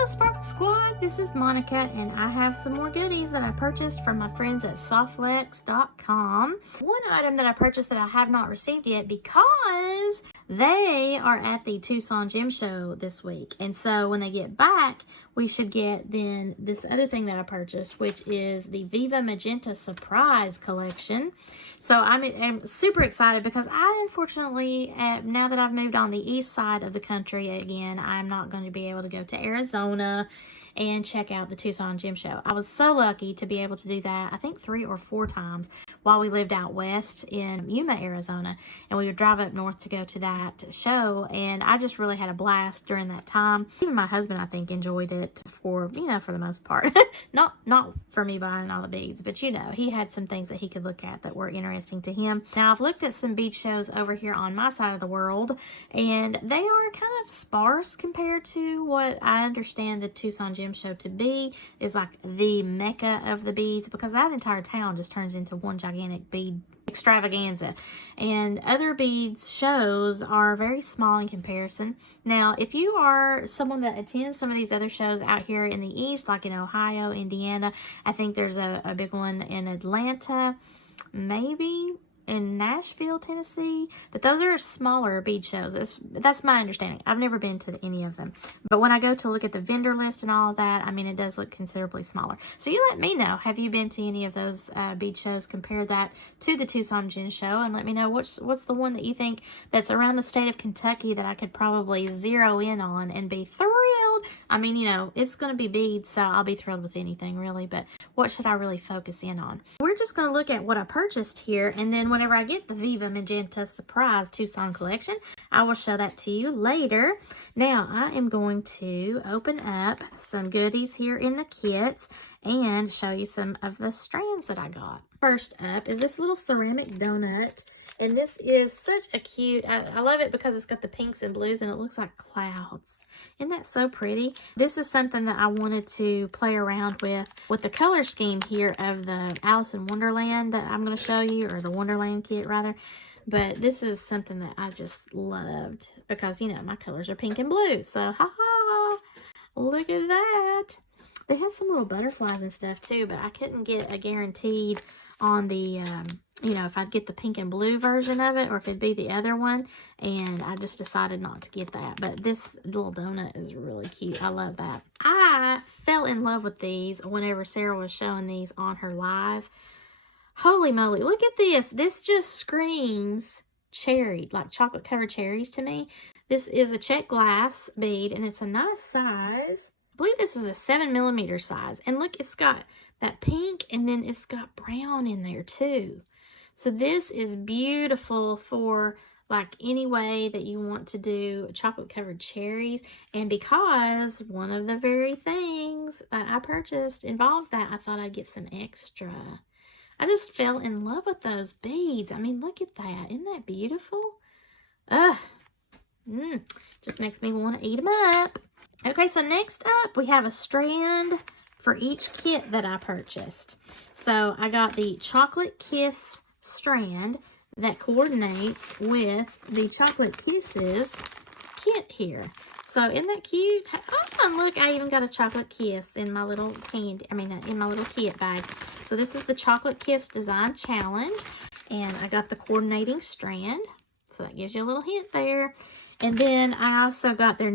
Hello Sparkle Squad, this is Monica and I have some more goodies that I purchased from my friends at softlex.com. One item that I purchased that I have not received yet because they are at the Tucson Gem Show this week. And so when they get back, we should get then this other thing that I purchased, which is the Viva Magenta Surprise Collection. So I'm super excited because I unfortunately, now that I've moved on the east side of the country again, I'm not going to be able to go to Arizona and check out the Tucson Gem Show. I was so lucky to be able to do that, I think 3 or 4 times while we lived out west in Yuma, Arizona. And we would drive up north to go to that show. And I just really had a blast during that time. Even my husband, I think, enjoyed it for, for the most part. not for me buying all the beads, but he had some things that he could look at that were interesting to him. Now, I've looked at some bead shows over here on my side of the world, and they are kind of sparse compared to what I understand the Tucson Gem Show to be, is like the mecca of the beads, because that entire town just turns into one gigantic bead extravaganza. And other beads shows are very small in comparison. Now, if you are someone that attends some of these other shows out here in the east, like in Ohio, Indiana, I think there's a big one in Atlanta, maybe in Nashville, Tennessee, but those are smaller bead shows. That's my understanding. I've never been to any of them, but when I go to look at the vendor list and all of that, I mean, it does look considerably smaller. So you let me know, have you been to any of those bead shows? Compare that to the Tucson Gem Show and let me know what's the one that you think that's around the state of Kentucky that I could probably zero in on and be thrilled. I mean, it's going to be beads, so I'll be thrilled with anything really, but what should I really focus in on? We're just going to look at what I purchased here, and then whenever I get the Viva Magenta Surprise Tucson collection, I will show that to you later. Now, I am going to open up some goodies here in the kits and show you some of the strands that I got. First up is this little ceramic donut. And this is such a cute, I love it because it's got the pinks and blues and it looks like clouds. Isn't that so pretty? This is something that I wanted to play around with the color scheme here of the Alice in Wonderland that I'm going to show you, or the Wonderland kit rather. But this is something that I just loved because, my colors are pink and blue. So, ha-ha, look at that. They had some little butterflies and stuff too, but I couldn't get a guaranteed on the, if I'd get the pink and blue version of it or if it'd be the other one, and I just decided not to get that. But this little donut is really cute. I love that. I fell in love with these whenever Sarah was showing these on her live. Holy moly, look at this. This just screams cherry, like chocolate covered cherries to me. This is a check glass bead and it's a nice size. I believe this is a 7mm size, and look, it's got that pink and then it's got brown in there too. So this is beautiful for like any way that you want to do chocolate covered cherries. And because one of the very things that I purchased involves that, I thought I'd get some extra. I just fell in love with those beads. I mean, look at that. Isn't that beautiful? Just makes me want to eat them up. Okay, so next up we have a strand for each kit that I purchased. So I got the Chocolate Kiss strand that coordinates with the Chocolate Kisses kit here. So isn't that cute? Oh, and look, I even got a Chocolate Kiss in my little in my little kit bag. So this is the Chocolate Kiss Design Challenge, and I got the coordinating strand. So that gives you a little hint there. And then I also got their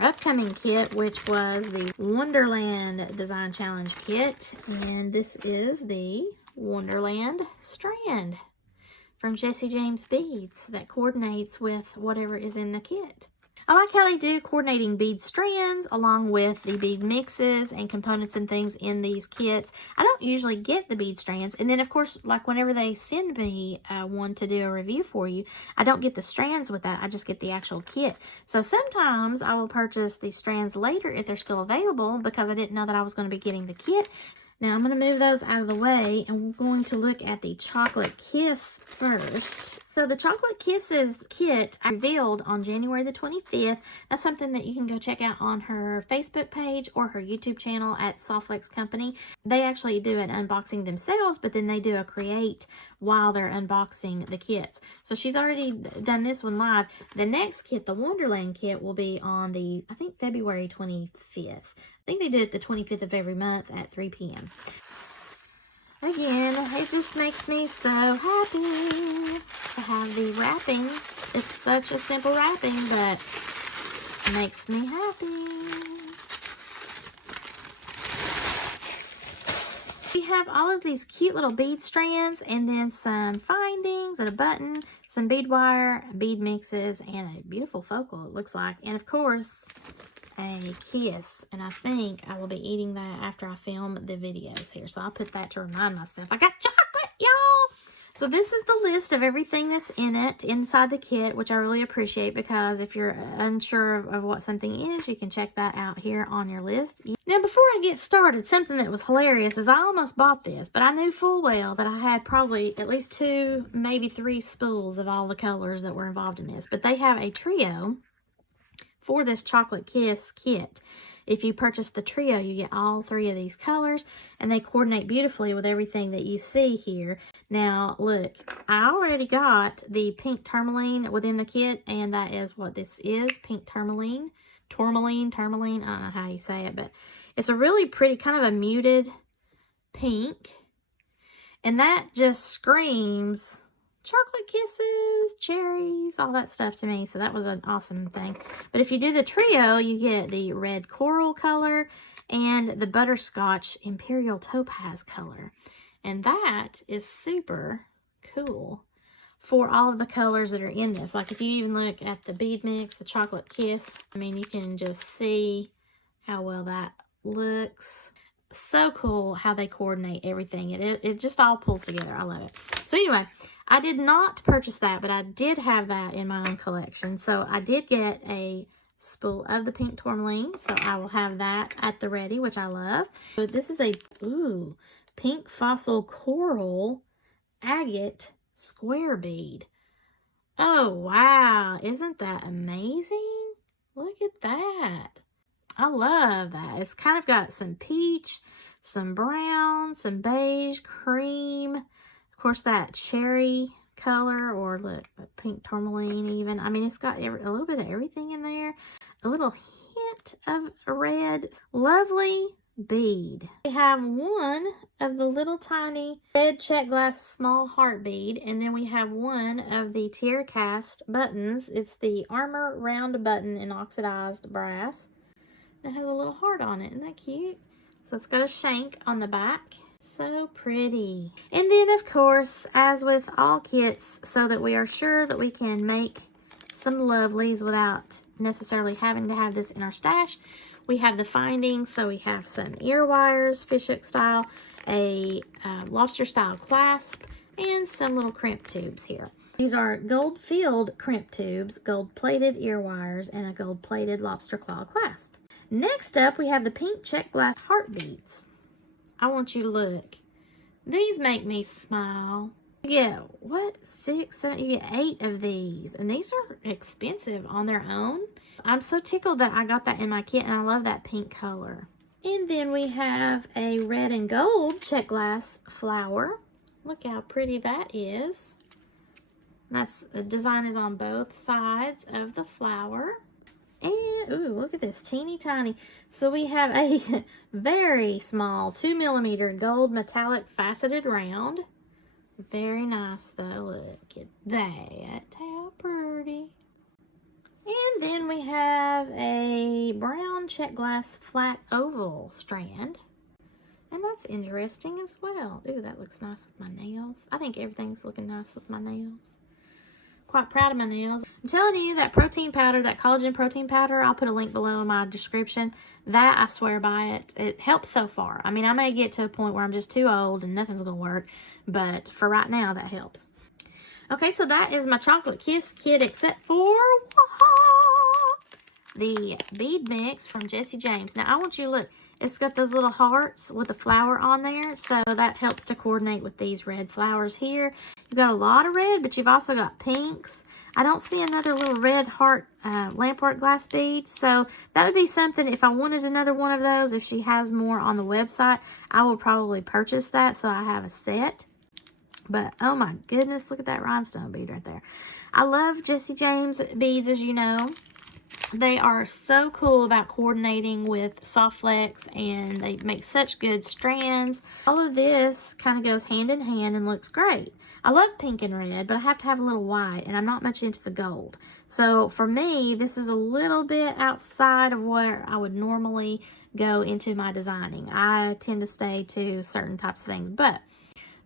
upcoming kit, which was the Wonderland Design Challenge kit. And this is the Wonderland strand from Jesse James Beads that coordinates with whatever is in the kit. I like how they do coordinating bead strands along with the bead mixes and components and things in these kits. I don't usually get the bead strands, and then of course, like whenever they send me one to do a review for you, I don't get the strands with that. I just get the actual kit. So sometimes I will purchase the strands later if they're still available because I didn't know that I was going to be getting the kit. Now I'm going to move those out of the way, and we're going to look at the Chocolate Kiss first. So the Chocolate Kisses kit I revealed on January the 25th. That's something that you can go check out on her Facebook page or her YouTube channel at Softlex Company. They actually do an unboxing themselves, but then they do a create while they're unboxing the kits. So she's already done this one live. The next kit, the Wonderland kit, will be on the, I think, February 25th. I think they do it the 25th of every month at 3 p.m. Again, it just makes me so happy to have the wrapping. It's such a simple wrapping, but it makes me happy. We have all of these cute little bead strands, and then some findings and a button, some bead wire, bead mixes, and a beautiful focal, it looks like. And of course, a kiss, and I think I will be eating that after I film the videos here, so I'll put that to remind myself I got chocolate, y'all. So this is the list of everything that's in it inside the kit, which I really appreciate, because if you're unsure of what something is, you can check that out here on your list. Now before I get started, something that was hilarious is I almost bought this, but I knew full well that I had probably at least 2, maybe 3 spools of all the colors that were involved in this, but they have a trio for this Chocolate Kiss kit. If you purchase the trio, you get all 3 of these colors, and they coordinate beautifully with everything that you see here. Now, look, I already got the pink tourmaline within the kit, and that is what this is, pink tourmaline. Tourmaline, I don't know how you say it, but it's a really pretty, kind of a muted pink, and that just screams chocolate kisses, cherries, all that stuff to me. So that was an awesome thing. But if you do the trio, you get the red coral color and the butterscotch imperial topaz color. And that is super cool for all of the colors that are in this. Like if you even look at the bead mix, the chocolate kiss, I mean, you can just see how well that looks. So cool how they coordinate everything. It just all pulls together. I love it. So anyway, I did not purchase that, but I did have that in my own collection. So I did get a spool of the pink tourmaline, so I will have that at the ready, which I love. So this is a pink fossil coral agate square bead. Oh wow, isn't that amazing? Look at that. I love that. It's kind of got some peach, some brown, some beige, cream, of course that cherry color, or look, pink tourmaline even. I mean, it's got a little bit of everything in there. A little hint of red. Lovely bead. We have one of the little tiny red check glass small heart bead, and then we have one of the tier cast buttons. It's the armor round button in oxidized brass. It has a little heart on it. Isn't that cute? So it's got a shank on the back. So pretty. And then, of course, as with all kits, so that we are sure that we can make some lovelies without necessarily having to have this in our stash, we have the findings. So we have some ear wires, fishhook style, a lobster style clasp, and some little crimp tubes here. These are gold-filled crimp tubes, gold-plated ear wires, and a gold-plated lobster claw clasp. Next up, we have the pink check glass heartbeats. I want you to look. These make me smile. You get, what, 6, 7, you get 8 of these. And these are expensive on their own. I'm so tickled that I got that in my kit, and I love that pink color. And then we have a red and gold check glass flower. Look how pretty that is. That's, the design is on both sides of the flower. And, ooh, look at this, teeny tiny. So we have a very small 2mm gold metallic faceted round. Very nice though, look at that, how pretty. And then we have a brown check glass flat oval strand. And that's interesting as well. Ooh, that looks nice with my nails. I think everything's looking nice with my nails. Quite proud of my nails. I'm telling you, that protein powder, that collagen protein powder, I'll put a link below in my description. That, I swear by it. It helps so far. I mean, I may get to a point where I'm just too old and nothing's going to work. But for right now, that helps. Okay, so that is my Chocolate Kiss kit, except for the bead mix from Jessie James. Now, I want you to look. It's got those little hearts with a flower on there, so that helps to coordinate with these red flowers here. You've got a lot of red, but you've also got pinks. I don't see another little red heart lampwork glass bead, so that would be something. If I wanted another one of those, if she has more on the website, I will probably purchase that so I have a set. But oh my goodness, look at that rhinestone bead right there. I love Jessie James beads, as you know. They are so cool about coordinating with soft flex, and they make such good strands. All of this kind of goes hand in hand and looks great. I love pink and red, but I have to have a little white, and I'm not much into the gold. So for me, this is a little bit outside of where I would normally go into my designing. I tend to stay to certain types of things, but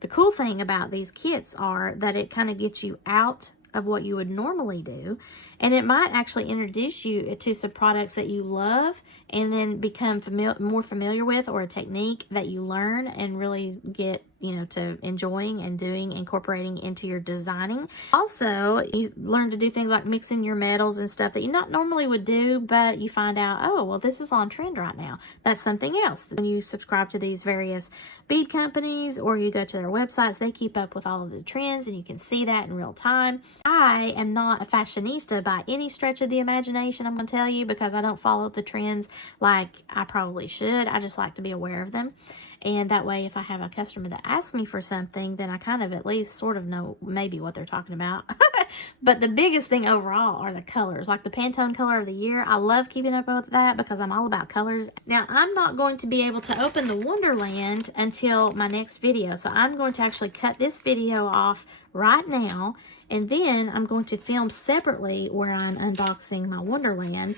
the cool thing about these kits are that it kind of gets you out of what you would normally do, and it might actually introduce you to some products that you love and then become more familiar with, or a technique that you learn and really get, you know, to enjoying and doing, incorporating into your designing. Also, you learn to do things like mixing your metals and stuff that you not normally would do, but you find out, oh, well, this is on trend right now. That's something else. When you subscribe to these various bead companies or you go to their websites, they keep up with all of the trends, and you can see that in real time. I am not a fashionista by any stretch of the imagination, I'm going to tell you, because I don't follow the trends like I probably should. I just like to be aware of them. And that way, if I have a customer that asks me for something, then I kind of at least sort of know maybe what they're talking about. But the biggest thing overall are the colors. Like the Pantone color of the year, I love keeping up with that because I'm all about colors. Now, I'm not going to be able to open the Wonderland until my next video. So I'm going to actually cut this video off right now. And then I'm going to film separately where I'm unboxing my Wonderland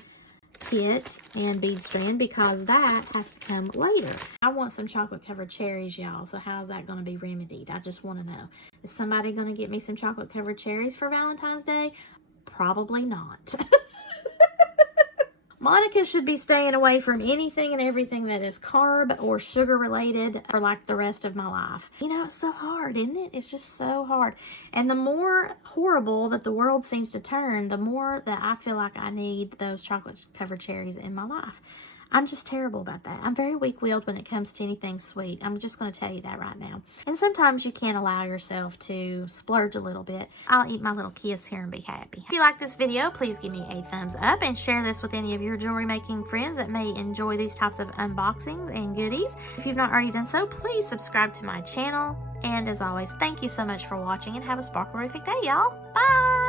kit and bead strand, because that has to come later. I want some chocolate covered cherries, y'all. So how's that going to be remedied? I just want to know. Is somebody going to get me some chocolate covered cherries for Valentine's Day? Probably not. Monica should be staying away from anything and everything that is carb or sugar related for like the rest of my life. You know, it's so hard, isn't it? It's just so hard. And the more horrible that the world seems to turn, the more that I feel like I need those chocolate covered cherries in my life. I'm just terrible about that. I'm very weak-willed when it comes to anything sweet. I'm just going to tell you that right now. And sometimes you can't allow yourself to splurge a little bit. I'll eat my little kiss here and be happy. If you like this video, please give me a thumbs up and share this with any of your jewelry making friends that may enjoy these types of unboxings and goodies. If you've not already done so, please subscribe to my channel. And as always, thank you so much for watching, and have a sparkle-rific day, y'all. Bye!